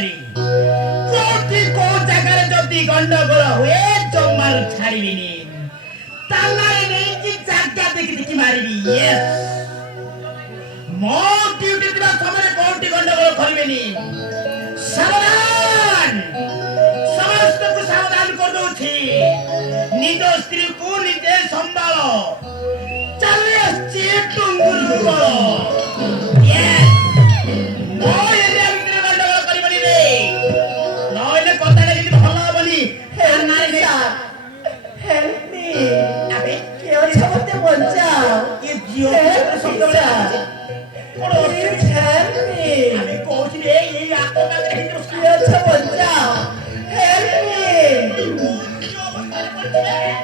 ଛାଡ଼ିବନି। କୋଉଠି କୋଉ ଜାଗାରେ ଯଦି ଗଣ୍ଡଗୋଳ ହୁଏ ଜମାରୁ ଛାଡ଼ିବିନି। ତାଲାରେ ନେଇକି ଜାଗା ଦେଖି ଦେଖି ମାରିବି। ୟେସ୍, ମୋ ଡ୍ୟୁଟି ଥିବା ସମୟରେ କୋଉଠି ଗଣ୍ଡଗୋଳ କରିବେନି। ସାବଧାନ, ସମସ୍ତଙ୍କୁ ସାବଧାନ କରିଦଉଛି। ନିଜ ସ୍ତ୍ରୀକୁ ନିଜେ ସମ୍ଭାଳ। ଚାଲି ଆସିଛି ଟୁଙ୍ଗୁରୁ ବଳ। ମୋ ଏରିଆ ଭିତରେ ଗଣ୍ଡଗୋଳ କରିବନି ରେ, ନହେଲେ କଥାଟା ଯଦି ଭଲ ହବନି। ଆବେ ମତେ ବଞ୍ଚାଅ। ଏ ଝିଅ ସବୁବେଳେ କଣ আমি কইছি রে এই আত্মকালে কিন্তু কিয়ছে বঞ্চাও। Help me. কি অবস্থায় পড়ছে